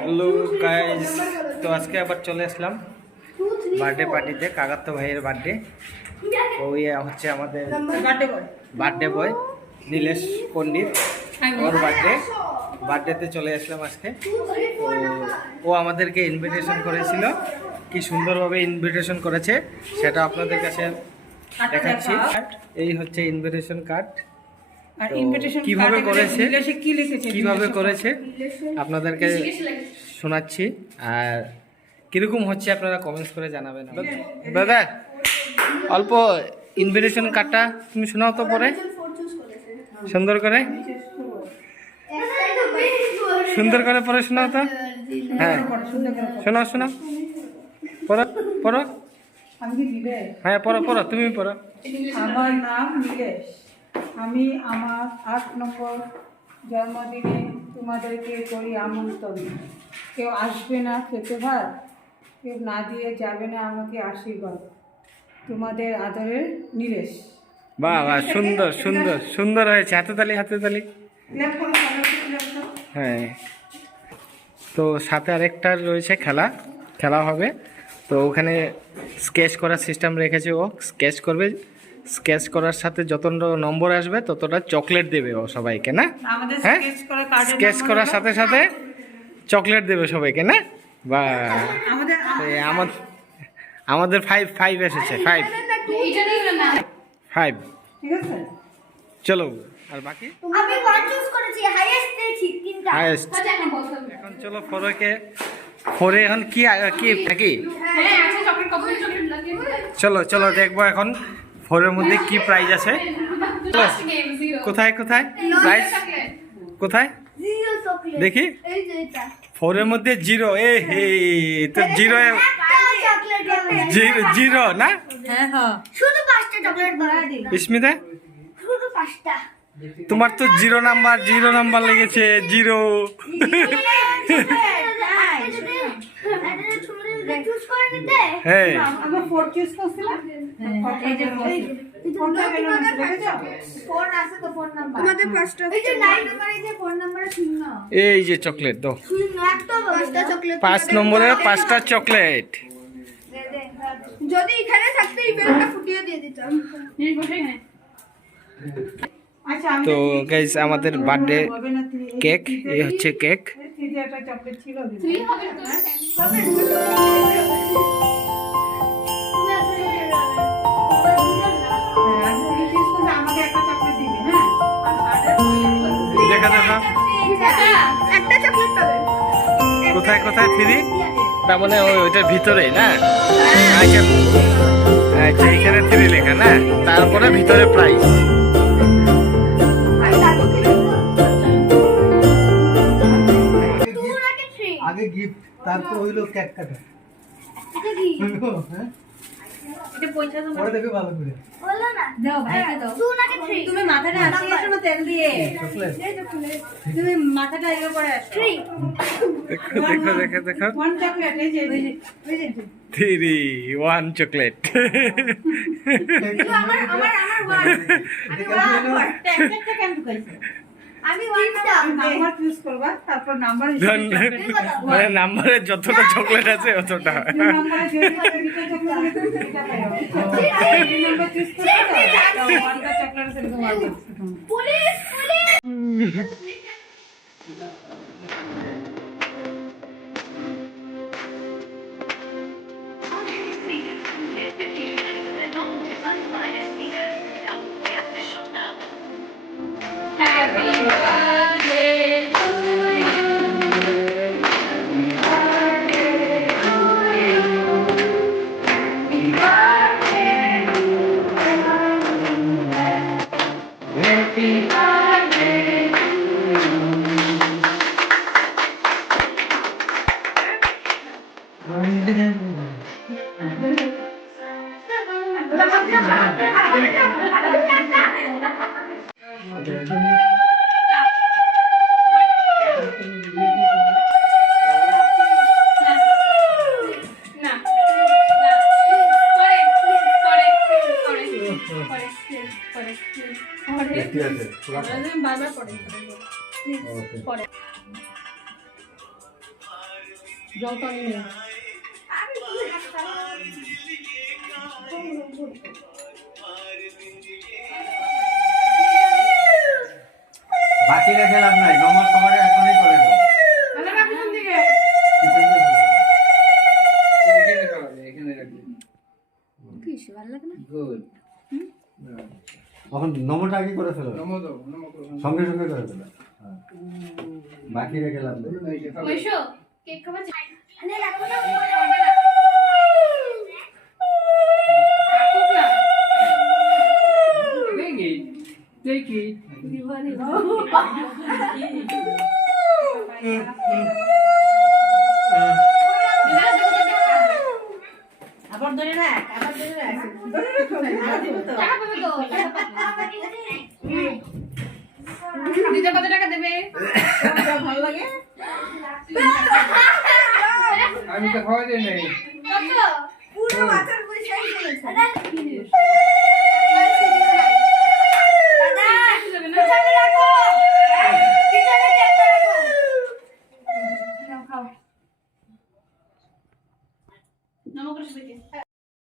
Hello guys তো আজকে আবার চলে আসলাম। বার্থডে পার্টিতে কাকাত্ত ভাইয়ের বার্থডে ওই হচ্ছে আমাদের বার্থডে বয় নীলেশ পণ্ডিত। ওর বার্থডে বার্থডেতে চলে আসলাম আজকে। তো ও আমাদেরকে ইনভিটেশন করেছিল। কি সুন্দরভাবে ইনভিটেশন করেছে সেটা আপনাদের কাছে দেখাচ্ছি। এই হচ্ছে ইনভিটেশন কার্ড আর ইনভিটেশন কীভাবে করেছে? কি লিখেছে? কীভাবে করেছে? আপনাদেরকে শোনাচ্ছি। আর কীরকম হচ্ছে আপনারা কমেন্টস করে জানাবেন? দাদা অল্প ইনভিটেশন কার্ডটা তুমি শোনাও তো পরে। সুন্দর করে। সুন্দর করে পরে শোনাও তো। হ্যাঁ। শোনাও শোনাও। পড়ো পড়ো। হ্যাঁ পড়ো পড়ো। তুমি পড়ো। আমার নাম নীলেশ। আমি আমার আট নম্বর জন্মদিনে তোমাদেরকে করি আমন্ত্রণ। কেউ আসবে না খেতে ভাত? কেউ না দিয়ে যাবে না আমাকে আশীর্বাদ। তোমাদের আদরের নীলেশ। বাহ বাহ, সুন্দর সুন্দর সুন্দর হয়েছে। হাতে তালি হাতে তালি। হ্যাঁ। তো সাথে আরেকটা রয়েছে খেলা। খেলা হবে। তো ওখানে স্কেচ করার সিস্টেম রেখেছে ও। স্কেচ করবে। স্কেচ করার সাথে যত নম্বর আসবে ততটা চকলেট দেবে ও সবাইকে না? হ্যাঁ? স্কেচ করার সাথে সাথে চকলেট দেবে সবাইকে না? বা আমাদের আমাদের ফাইভ ফাইভ এসেছে ফাইভ ফাইভ চলো আর বাকি? হাইয়েস্ট হাইয়েস্ট এখন চলো ফোরকে ফোরে এখন কি কি নাকি? চলো চলো দেখব এখন। ফোরের মধ্যে কি প্রাইজ আছে? কোথায় কোথায়? প্রাইজ কোথায়? দেখি। ফোরের মধ্যে জিরো এ হে তো জিরো জিরো জিরো না? হ্যাঁ হ্যাঁ। স্মিতা? তোমার তো জিরো নাম্বার জিরো নাম্বার লেগেছে জিরো চুজ করে নিতে হ্যাঁ আমরা ফোর চুজ করছিলাম। এই যে ফোনটা কেন দেখেছ ফোন আছে তো ফোন নাম্বার তোমাদের পাঁচটা এই যে লাইন নাম্বার এই যে ফোন নাম্বার শূন্য। এই যে চকলেট দাও। শূন্য একটা পাঁচটা চকলেট পাঁচ নম্বরে পাঁচটা চকলেট যদি এখানে থাকতে ফুটিয়ে দিয়ে দিতাম। আচ্ছা তো গাইজ আমাদের বার্থডে কেক এই হচ্ছে কেক কোথায় কোথায় ফ্রি তার মানে ওই ওইটার ভিতরে না? আচ্ছা আচ্ছা এখানে থ্রি লেখা না? তারপরে ভিতরে প্রাইস আগে গিফট তারপর হইল কেক কাটা। হ্যাঁ? পরে ভালো করে। তুমি মাথাটা আসি তেল দিয়ে। তুমি মাথাটা করে আসো। থ্রি দেখো দেখো দেখো দেখো। One এই যে- থ্রি ওয়ান চকলেট আমার আমার আমার ওয়ান আমি ওয়ান একটা- একটা কেন ঢুকাইছে? মানে নাম্বারে যতটা চকলেট আছে অতটা। নাম্বারে দুটো চকলেট বাকি রেখে লাভ নাই নম্বর সবার এখনই করে দাও কিস ভালো লাগে না তখন নম্বরটা আগে করে ফেলো। সঙ্গে সঙ্গে করে ফেলো। বাকি রেখে লাভ নেই কেক খাবার রাখো আবার ধরে রাখ আবার ধরে রাখ। টাকা পাবে তো দিদা কত টাকা দেবে ভালো লাগে আমি তো খাওয়া যাই নাই পুরো মাথার পয়সাই